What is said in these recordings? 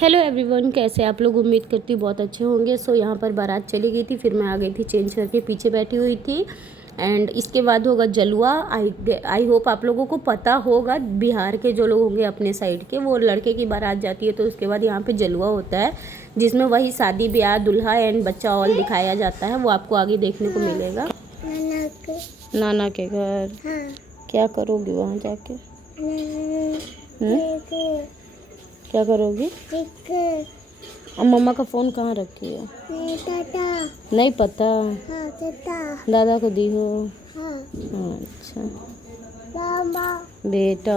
Hello everyone, कैसे आप लोग? उम्मीद करती हूँ बहुत अच्छे होंगे। सो यहाँ पर बारात चली गई थी, फिर मैं आ गई थी चेंज करके, पीछे बैठी हुई थी। एंड इसके बाद होगा जलवा। आई होप आप लोगों को पता होगा, बिहार के जो लोग होंगे अपने साइड के, वो लड़के की बारात जाती है तो उसके बाद यहाँ पे जलवा होता है, जिसमें वही शादी ब्याह दुल्हा एंड बच्चा ऑल दिखाया जाता है। वो आपको आगे देखने को मिलेगा। नाना के घर। हाँ। क्या करोगी वहाँ जाके? क्या करोगी? अब मम्मा का फ़ोन कहाँ रखी है? नहीं पता। हाँ, दादा को दी हो? हाँ। अच्छा बेटा,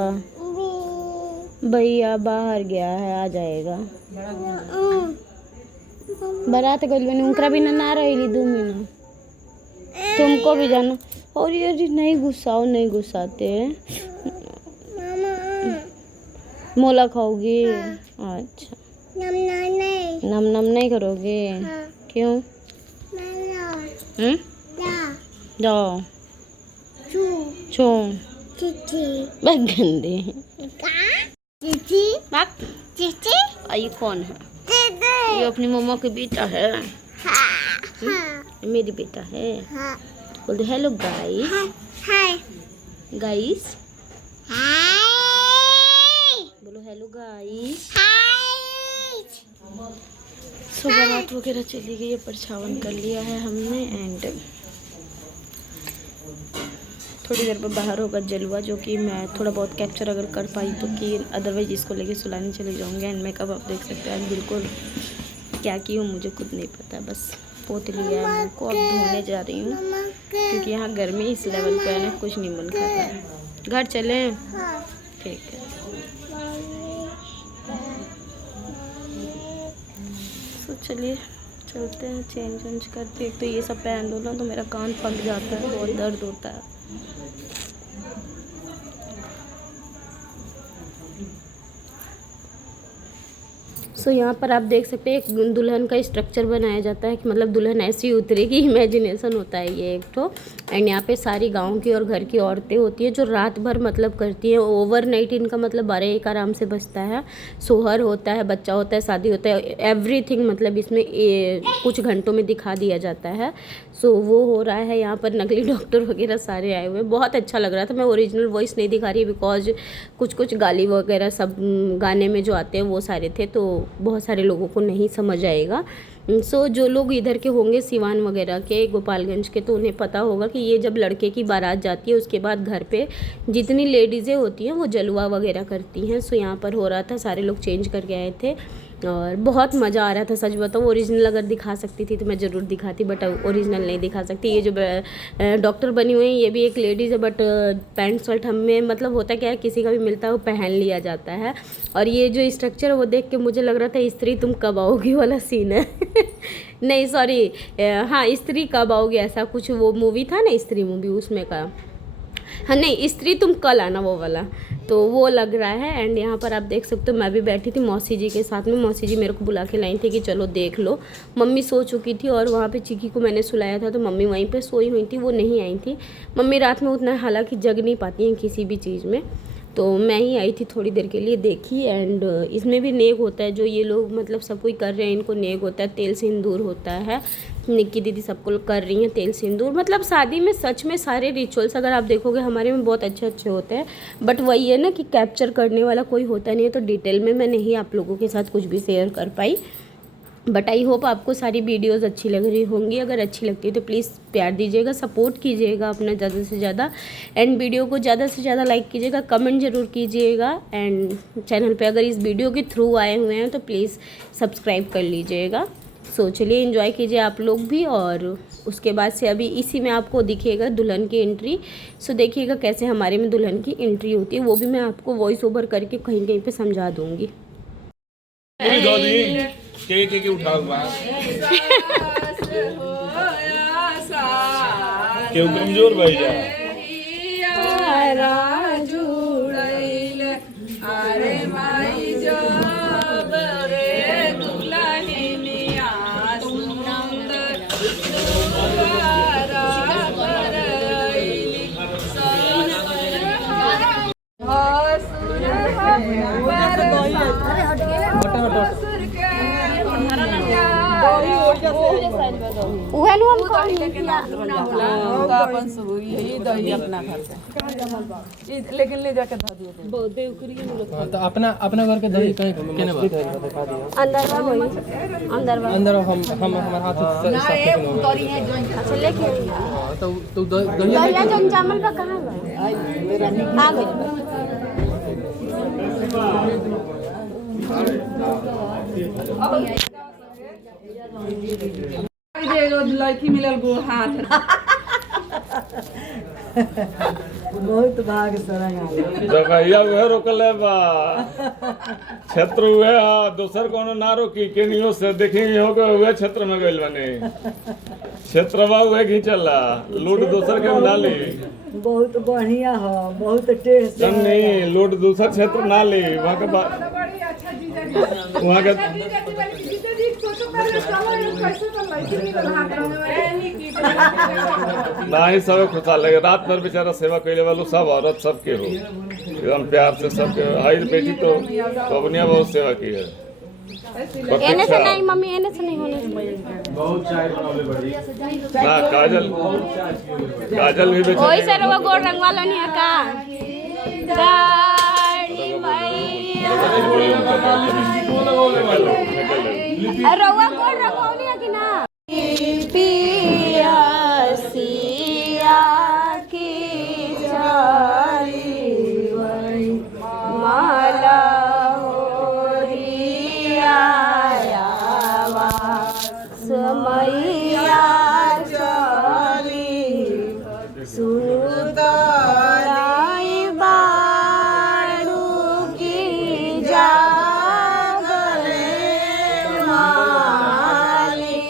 भैया बाहर गया है, आ जाएगा। बारात गल बनी उनकरा भी ना रही 2 महीना। तुमको भी जाना। और ये नहीं गुस्साओ, नहीं गुस्साते। मोला खाओगी? अच्छा। नम नम नहीं करोगे? हाँ। क्यों? जाओ छो गंदे। ये कौन है? ये अपनी मम्मा की बेटा है। मेरी बेटा है। बोल दे हेलो गाइस। गाइस बोलो हेलो गाइस। सो बारात वगैरह चली गई है, परछावन कर लिया है हमने। एंड थोड़ी देर पर बाहर होगा जलवा, जो कि मैं थोड़ा बहुत कैप्चर अगर कर पाई तो कि, अदरवाइज इसको लेके सुलाने चले जाऊंगे। एंड मेकअप आप देख सकते हैं बिल्कुल क्या की हूँ मुझे खुद नहीं पता, बस पोत लिया है मुँह को। अब धोने जा रही हूँ क्योंकि यहाँ गर्मी इस लेवल पे है ना, कुछ नहीं मन कर रहा है। घर चले? ठीक है। तो चलिए चलते हैं, चेंज वेंज करते। एक तो ये सब पहन लो ना तो मेरा कान पक जाता है, बहुत दर्द होता है। सो यहाँ पर आप देख सकते हैं एक दुल्हन का स्ट्रक्चर बनाया जाता है कि मतलब दुल्हन ऐसी उतरेगी, इमेजिनेशन होता है ये एक तो। एंड यहाँ पे सारी गांव की और घर की औरतें होती हैं जो रात भर मतलब करती हैं। ओवरनाइट इनका मतलब 12-1 आराम से बजता है। सोहर होता है, बच्चा होता है, शादी होता है, एवरीथिंग मतलब इसमें कुछ घंटों में दिखा दिया जाता है। सो वो हो रहा है यहाँ पर। नकली डॉक्टर वगैरह सारे आए हुए हैं, बहुत अच्छा लग रहा था। मैं ओरिजिनल वॉइस नहीं दिखा रही बिकॉज कुछ गाली वगैरह सब गाने में जो आते हैं वो सारे थे, तो बहुत सारे लोगों को नहीं समझ आएगा। सो जो लोग इधर के होंगे सिवान वगैरह के, गोपालगंज के, तो उन्हें पता होगा कि ये जब लड़के की बारात जाती है उसके बाद घर पे जितनी लेडीज़ें होती हैं वो जलवा वगैरह करती हैं। सो यहाँ पर हो रहा था, सारे लोग चेंज करके आए थे और बहुत मज़ा आ रहा था। सच बताऊँ, ओरिजिनल अगर दिखा सकती थी तो मैं ज़रूर दिखाती, बट ओरिजिनल नहीं दिखा सकती। ये जो डॉक्टर बनी हुई है ये भी एक लेडीज़ है, बट पैंट शर्ट हमें मतलब होता क्या है, किसी का भी मिलता है वो पहन लिया जाता है। और ये जो स्ट्रक्चर है वो देख के मुझे लग रहा था स्त्री तुम कब आओगी वाला सीन है। नहीं सॉरी, हाँ स्त्री कब आओगी ऐसा कुछ, वो मूवी था ना स्त्री मूवी, उसमें का। हाँ नहीं, स्त्री तुम कल आना वो वाला, तो वो लग रहा है। एंड यहाँ पर आप देख सकते हो मैं भी बैठी थी मौसी जी के साथ में। मौसी जी मेरे को बुला के लाई थी कि चलो देख लो। मम्मी सो चुकी थी और वहाँ पे चिकी को मैंने सुलाया था तो मम्मी वहीं पे सोई हुई थी, वो नहीं आई थी। मम्मी रात में उतना हालांकि जग नहीं पाती हैं किसी भी चीज़ में, तो मैं ही आई थी थोड़ी देर के लिए, देखी। एंड इसमें भी नेक होता है, जो ये लोग मतलब सब कोई कर रहे हैं इनको नेक होता है, तेल सिंदूर होता है। निक्की दीदी सबको कर रही हैं तेल सिंदूर। मतलब शादी में सच में सारे रिचुअल्स अगर आप देखोगे हमारे में बहुत अच्छे अच्छे होते हैं, बट वही है ना कि कैप्चर करने वाला कोई होता नहीं है, तो डिटेल में मैं नहीं आप लोगों के साथ कुछ भी शेयर कर पाई। बट आई होप आपको सारी वीडियोस अच्छी लग रही होंगी। अगर अच्छी लगती है तो प्लीज़ प्यार दीजिएगा, सपोर्ट कीजिएगा अपना ज़्यादा से ज़्यादा। एंड वीडियो को ज़्यादा से ज़्यादा लाइक कीजिएगा, कमेंट ज़रूर कीजिएगा। एंड चैनल पे अगर इस वीडियो के थ्रू आए हुए हैं तो प्लीज़ सब्सक्राइब कर लीजिएगा। सो चलिए एंजॉय कीजिए आप लोग भी। और उसके बाद से अभी इसी में आपको दिखेगा दुल्हन की एंट्री। सो देखिएगा कैसे हमारे में दुल्हन की एंट्री होती है, वो भी मैं आपको वॉइस ओवर करके कहीं कहीं पे समझा दूँगी। के उठा हुआ क्यों कमजोर भाई जा अरे माई जो बरे दुल्हनिया सुंदर कहलू हम कौन किया तो अपन सब यही दही अपना घर से लेकिन ले जाके धो दिए हाँ, तो अपना अपना घर के दही कहीं केने बात अंदर बा वही अंदर हम हमारे हाथ से अच्छा लेके हाँ, तो दही दहिया जन चावल का कहाँ बा आ गए लड़की मिलल गो हाथ बहुत भाग सरंग जगहिया उहे रोकले बा क्षेत्र उहे दोसर कोनो ना रोकी केनियो से देखी हो के उहे क्षेत्र में गइल बने क्षेत्रवा उहे घिंचला लूट दोसर के ना ली बहुत बढ़िया हो बहुत टेस्ट जन्नी लूट दूसरा क्षेत्र ना ली वहाँ के वहाँ के ना ही सब खुशहाल लगे रात भर बेचारा सेवा कैले वालों सब औरत सबके हो एकदम प्यार से सबके हाई बेटी तो कबनिया बहुत सेवा की है एने से नहीं मम्मी एने से नहीं होने ना काजल काजल भी ओही बेचारी से रवा गोड़ रंग वाला नहीं है का गाड़ी भैया रवा गोड़ रंग वाली है कि ना पिया सिया की जाई वही माला समैया चली सुतराई बारू की जागले माली।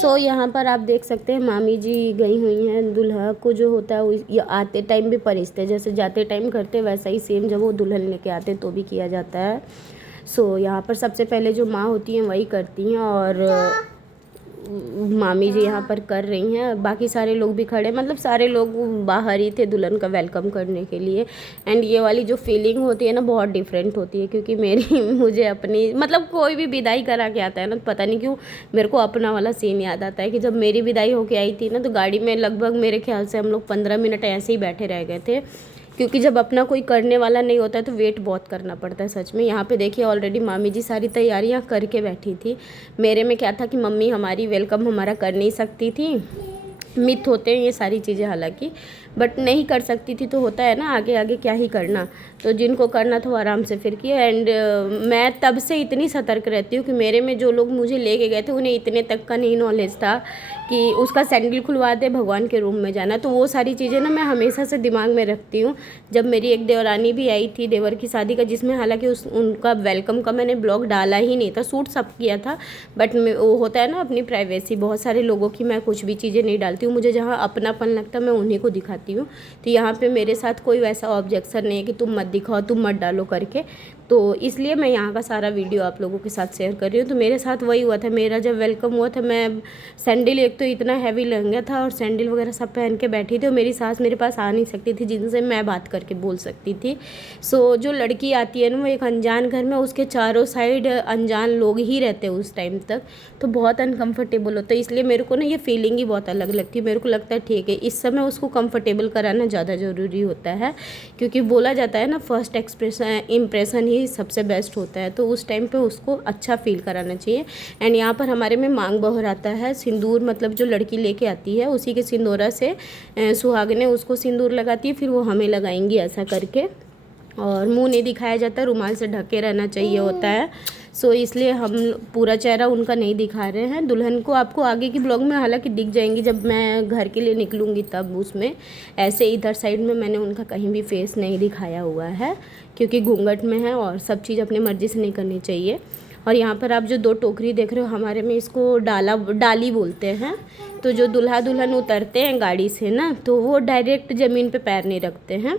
सो यहाँ पर आप देख सकते हैं मामी जी गई हुई हैं दूल्हा को जो होता है वो आते टाइम भी परिश्ते जैसे जाते टाइम करते वैसा ही सेम जब वो दुल्हन लेके आते तो भी किया जाता है। सो यहाँ पर सबसे पहले जो माँ होती हैं वही करती हैं और मामी जी यहाँ पर कर रही हैं बाकी सारे लोग भी खड़े मतलब सारे लोग बाहर ही थे दुल्हन का वेलकम करने के लिए। एंड ये वाली जो फीलिंग होती है ना बहुत डिफरेंट होती है क्योंकि मुझे अपनी मतलब कोई भी विदाई करा के आता है ना तो पता नहीं क्यों मेरे को अपना वाला सीन याद आता है कि जब मेरी विदाई होके आई थी ना तो गाड़ी में लगभग मेरे ख्याल से हम लोग 15 मिनट ऐसे ही बैठे रह गए थे क्योंकि जब अपना कोई करने वाला नहीं होता है तो वेट बहुत करना पड़ता है सच में। यहाँ पे देखिए ऑलरेडी मामी जी सारी तैयारियाँ करके बैठी थी। मेरे में क्या था कि मम्मी हमारी वेलकम हमारा कर नहीं सकती थी मिथ होते हैं ये सारी चीज़ें हालांकि बट नहीं कर सकती थी तो होता है ना आगे आगे क्या ही करना तो जिनको करना था वो आराम से फिर किया। एंड मैं तब से इतनी सतर्क रहती हूँ कि मेरे में जो लोग मुझे लेके गए थे उन्हें इतने तक का नहीं नॉलेज था कि उसका सैंडल खुलवा दे भगवान के रूम में जाना तो वो सारी चीज़ें ना मैं हमेशा से दिमाग में रखती हूँ। जब मेरी एक देवरानी भी आई थी देवर की शादी का जिसमें हालांकि उनका वेलकम का मैंने ब्लॉग डाला ही नहीं था शूट सब किया था बट वो होता है ना अपनी प्राइवेसी बहुत सारे लोगों की मैं कुछ भी चीज़ें नहीं डालती हूँ मुझे जहाँ अपनापन लगता है मैं उन्हीं को दिखाती हूँ। तो यहाँ पे मेरे साथ कोई वैसा ऑब्जेक्शन नहीं है कि तुम मत दिखाओ तुम मत डालो करके तो इसलिए मैं यहाँ का सारा वीडियो आप लोगों के साथ शेयर कर रही हूँ। तो मेरे साथ वही हुआ था मेरा जब वेलकम हुआ था मैं सैंडल एक तो इतना हैवी लहंगा था और सैंडल वगैरह सब पहन के बैठी थी और मेरी सास मेरे पास आ नहीं सकती थी जिनसे मैं बात करके बोल सकती थी। सो जो लड़की आती है ना वो एक अनजान घर में उसके चारों साइड अनजान लोग ही रहते हैं उस टाइम तक तो बहुत अनकम्फर्टेबल होता है। इसलिए मेरे को ना ये फीलिंग ही बहुत अलग लगती है। मेरे को लगता है ठीक है इस समय उसको कम्फर्टेबल कराना ज़्यादा ज़रूरी होता है क्योंकि बोला जाता है ना फर्स्ट इम्प्रेशन ही सबसे बेस्ट होता है तो उस टाइम पे उसको अच्छा फील कराना चाहिए। एंड यहाँ पर हमारे में मांग बहर आता है सिंदूर मतलब जो लड़की लेके आती है उसी के सिंदूरा से सुहागने उसको सिंदूर लगाती है फिर वो हमें लगाएंगी ऐसा करके और मुंह नहीं दिखाया जाता रुमाल से ढके रहना चाहिए होता है। सो इसलिए हम पूरा चेहरा उनका नहीं दिखा रहे हैं। दुल्हन को आपको आगे की ब्लॉग में हालांकि दिख जाएंगी जब मैं घर के लिए निकलूँगी तब उसमें ऐसे इधर साइड में मैंने उनका कहीं भी फेस नहीं दिखाया हुआ है क्योंकि घूंघट में है और सब चीज़ अपनी मर्ज़ी से नहीं करनी चाहिए। और यहाँ पर आप जो 2 टोकरी देख रहे हो हमारे में इसको डाली बोलते हैं। तो जो दूल्हा दुल्हन उतरते हैं गाड़ी से ना तो वो डायरेक्ट ज़मीन पे पैर नहीं रखते हैं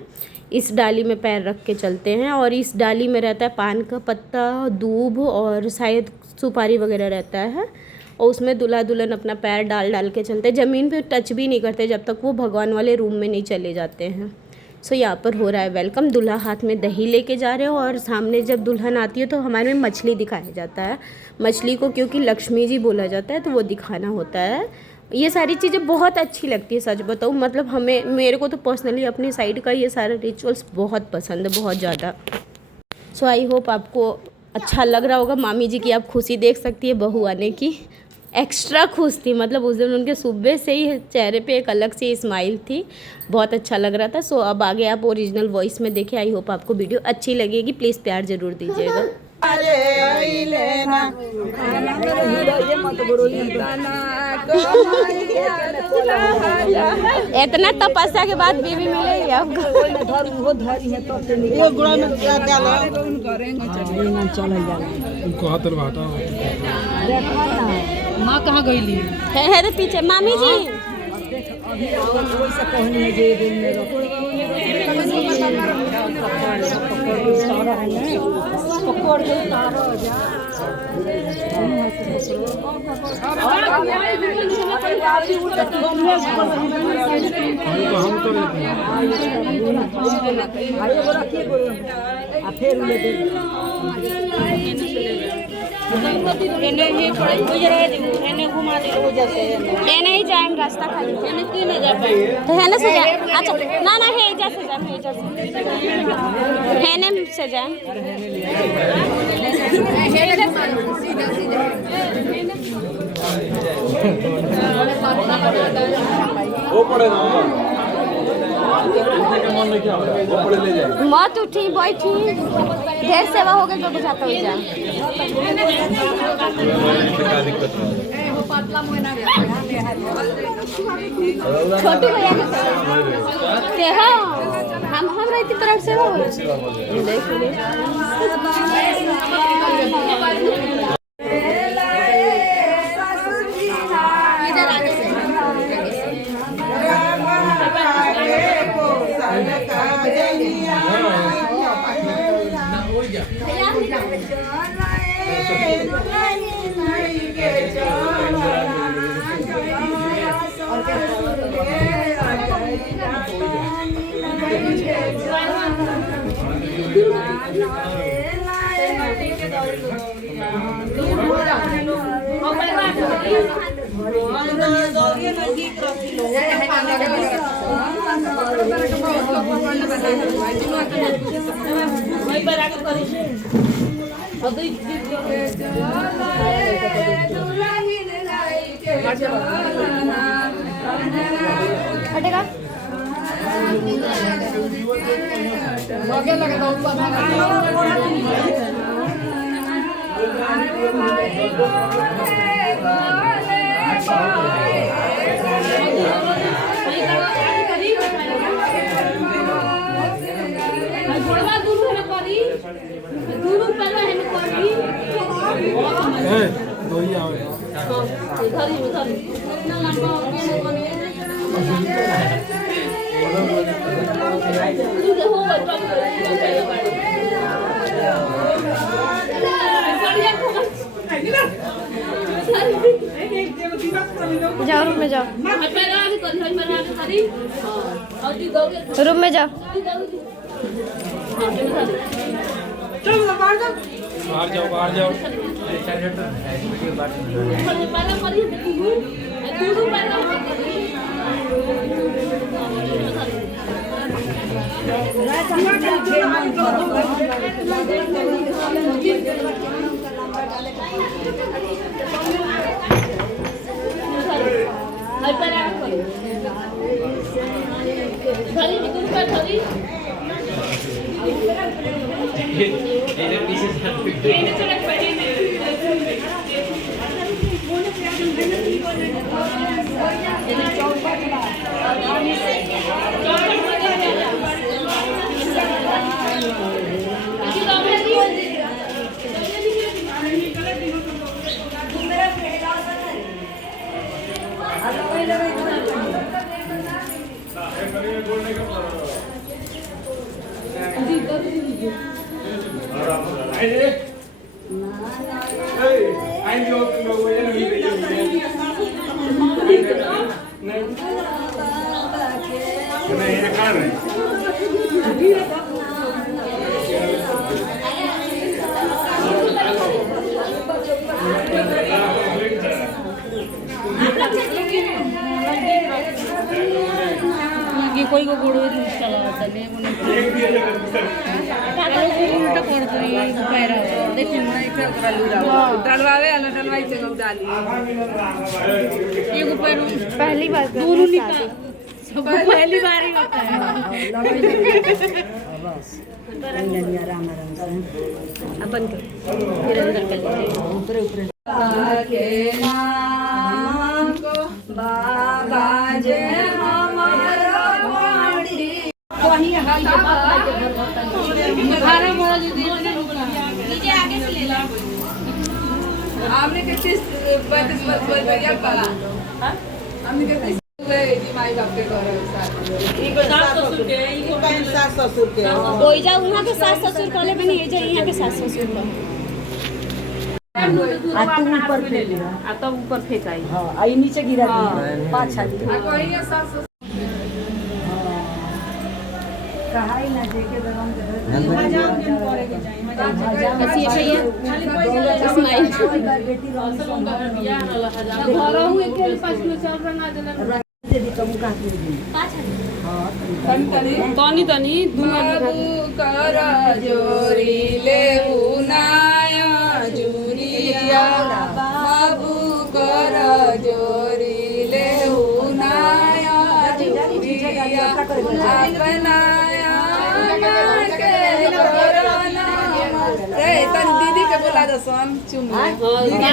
इस डाली में पैर रख के चलते हैं और इस डाली में रहता है पान का पत्ता दूब और शायद सुपारी वगैरह रहता है और उसमें दूल्हा दुल्हन अपना पैर डाल के चलते हैं ज़मीन पे टच भी नहीं करते जब तक वो भगवान वाले रूम में नहीं चले जाते हैं। सो यहाँ पर हो रहा है वेलकम। दूल्हा हाथ में दही लेके जा रहे हो और सामने जब दुल्हन आती है तो हमारे में मछली दिखाया जाता है। मछली को क्योंकि लक्ष्मी जी बोला जाता है तो वो दिखाना होता है। ये सारी चीज़ें बहुत अच्छी लगती है, सच बताऊँ। मतलब हमें, मेरे को तो पर्सनली अपनी साइड का ये सारे रिचुअल्स बहुत पसंद है, बहुत ज़्यादा। सो आई होप आपको अच्छा लग रहा होगा। मामी जी की आप खुशी देख सकती है बहू आने की। एक्स्ट्रा खुश थी, मतलब उस दिन उनके सुबह से ही चेहरे पे एक अलग सी स्माइल थी, बहुत अच्छा लग रहा था। सो अब आगे आप ओरिजिनल वॉइस में देखें। आई होप आपको वीडियो अच्छी लगेगी, प्लीज़ प्यार ज़रूर दीजिएगा। इतना तपस्या के बाद बीवी मिलेगी आपको। माँ कहाँ गई? है रे पीछे मामी जी। एने ही जाएम रास्ता खाली तो है ना से जाए। अच्छा ना ना है जा से जाए, है ने से जाए। मत उठी बैठी, ढेर सेवा हो गई तो बुझाता हो जा। छोटू भैया के हो हम रहती तरफ से हो देख हटेगा। जाओ रूम में जाओ, रूम में जाओ। बाहर जाओ, बाहर जाओ। नहीं कोई को गोड़ चला होता है उल्टा कर दो ये पैरा देखिए ना एक करा लूरा डलवावे वाला डलवाई से गौ डाली ये को पैर पहली बार दोनों निकाल सब पहली बार ही होता है बस आराम आराम से अब बंद करो फिर अंदर कर लीजिए ऊपर ऊपर के नाम को बाबा जे हमारा बाड़ी वही हमारा मोड़ा जो दीजिए आगे से ले लो आपने कितने 35 बढ़िया पाला हमने कितने जी माई बाप के घर इको 700 के इको 700 के कोई जा वहाँ के सास ससुर कॉले में नहीं जा यहाँ के सास ससुर का तू ऊपर फेंक तब ऊपर फेंकाई हाँ आई नीचे गिरा पाछा कोई 700 कहाई ना देखे दरम के ऐसी है ये स्माइल बेटी तनी तनी बाबू कर जोरी ले उनाया जुरिया बाबू कर जोरी ले उनाया जुरिया अपनाया के कोरोना रे तन दीदी के बोला दो सोन चुम्मा बोला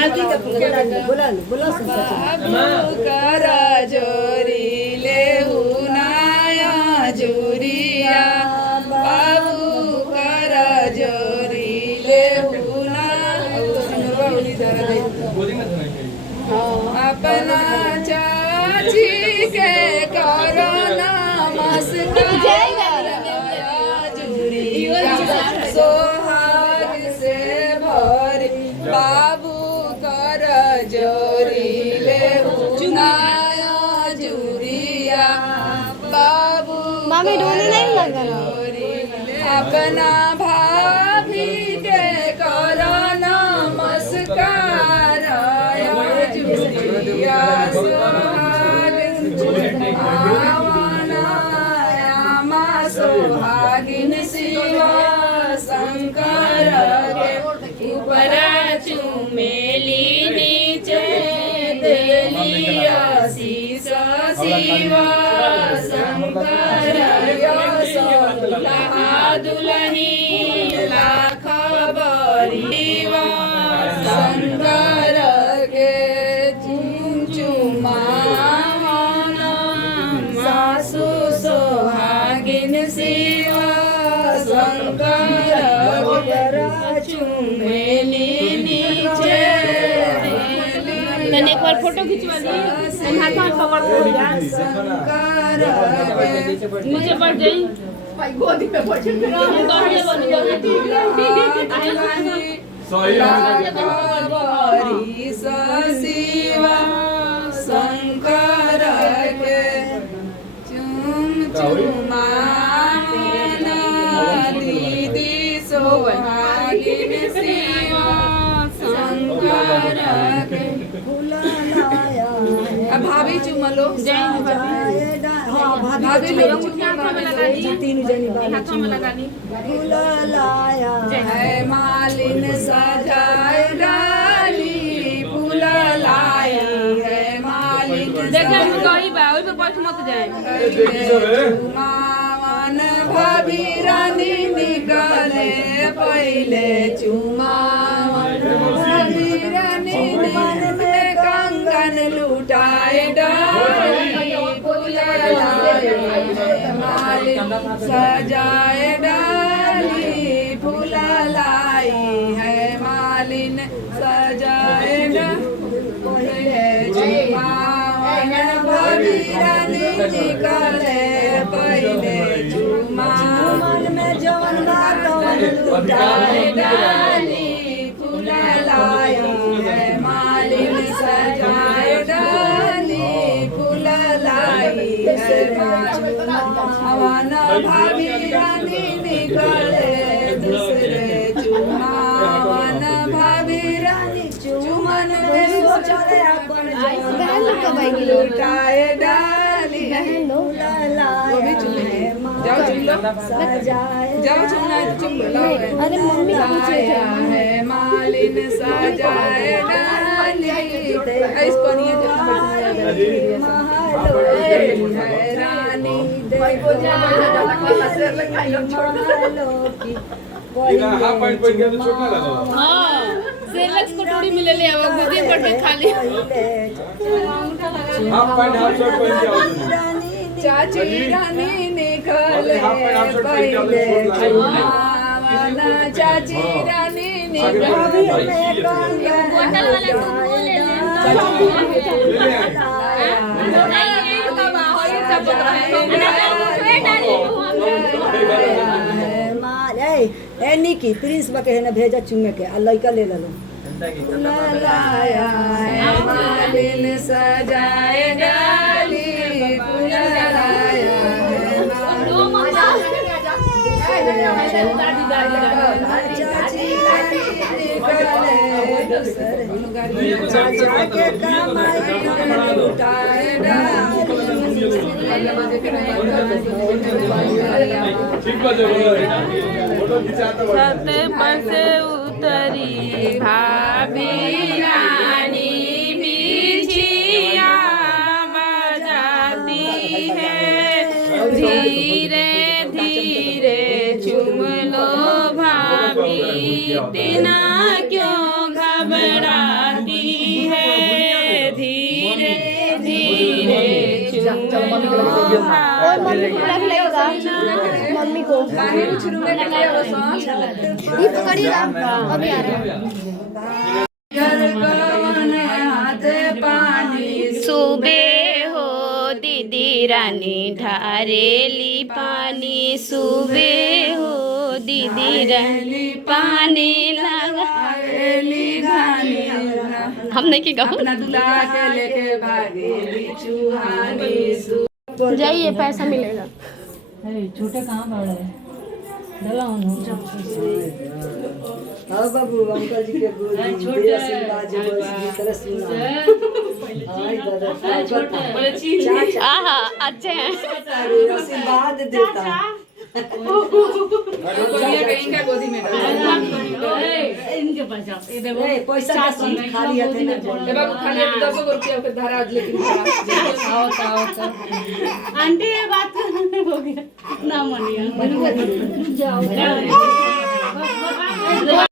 बाबू कर जोरी ले उनाया जुरिया बाबू कर जोरी ले अपना चाची के कोरोना सोहाग से भरी बाबू कर जोरी ले चुनाया जुरिया बाबू मामी डोली नहीं लगा अपना भाभी के करो नमस्कार जुरिया सोहागिन शिवा शंकर के ऊपर चुमेली नीचे देलिया शीश शिवा शंकर दुलही लाख बरिवा शंकर के चुमावना सासु सोहागिन शिवा शंकर चुमेली नीचे मैंने एक बार फोटो खिंचवा दी हाथ पकड़ शंकर नीचे बढ़ जाई गोदी पे बैठ शिवा शंकर के चुमाना दीदी सोहागिन शिवा शंकर के भाभी चुमलो भाभी लोग तीन जनी हाथों में लगा दी है मालिन सजाए डाली फूल लाई है मालिन देखे गई बा ओइ पे बैठ मत जाए चुमावन भाभी रानी निकले पहले चुमावन भाभी रानी निकले कंगन लुटाए डाली फूल लाई मालिन सजाए डाली फूल लाई है मालिन सजाए चुमावन भाभी रानी निकले पहले चुमावन में जवन लुटाए डाली फूल लाई है मालिन सजाए डाली फूल लाई है चुमावन भाभी रानी निकले दूसरे चुमावन भाभी रानी चुमन में सोचले अपन लुटाए डाली वो भी चुम जाओ चुम लो जाओ चुमना है तो चुम लो अरे मम्मी लाया है मालिन सजाए डाली इसको नहीं है रानी देखो हाफ पैंट पहन के तो छोटा लगा हाँ सेलक्स कटोरी में ले ले आओ गोदी पर के खा ले हाफ पैंट हाफ शर्ट पहन के आओ चाची रानी निकले पहले चुमावना चाची रानी निकले बोतल वाला दूध ले ए निकी प्रिंस बके है ना भेजा चुमे के आ लइका ले लो लाया है मालिन सजाए डाली लाया चाची चाचा के कमाई लुटाए ठीक बात है फोटो खिंचाता छत पर से उतरी भाभी रानी बिछिया बजाती है धीरे धीरे चुम लो भाभी इतना क्यों घबराती है धीरे धीरे चुम लो मम्मी को गाने भी शुरू में कर लिया वो सॉन्ग ये पकड़िएगा अभी आ रहे हैं घर कवन हाथ पानी सुबह हो दीदी रानी ढारेली पानी सुबह हो दीदी रानी पानी लगा आवेली घानी हमने की गाँव अपना दुल्हा के लेके भागेली चूहानी सु जाइए पैसा मिलेगा छोटे कहाँ पड़ रहे हाँ बाबू अंकल जी के छोटे आशीर्वाद जी तरह सुना हाय दादा चाचा आहा अच्छे हैं आशीर्वाद देता इनका गोदी में ए पैसा का सीट खाली है ना ए बाबू खाली 10 रुपया के धारा लेकिन आओ आंटी ये बात हो गया ना मनिया जाओ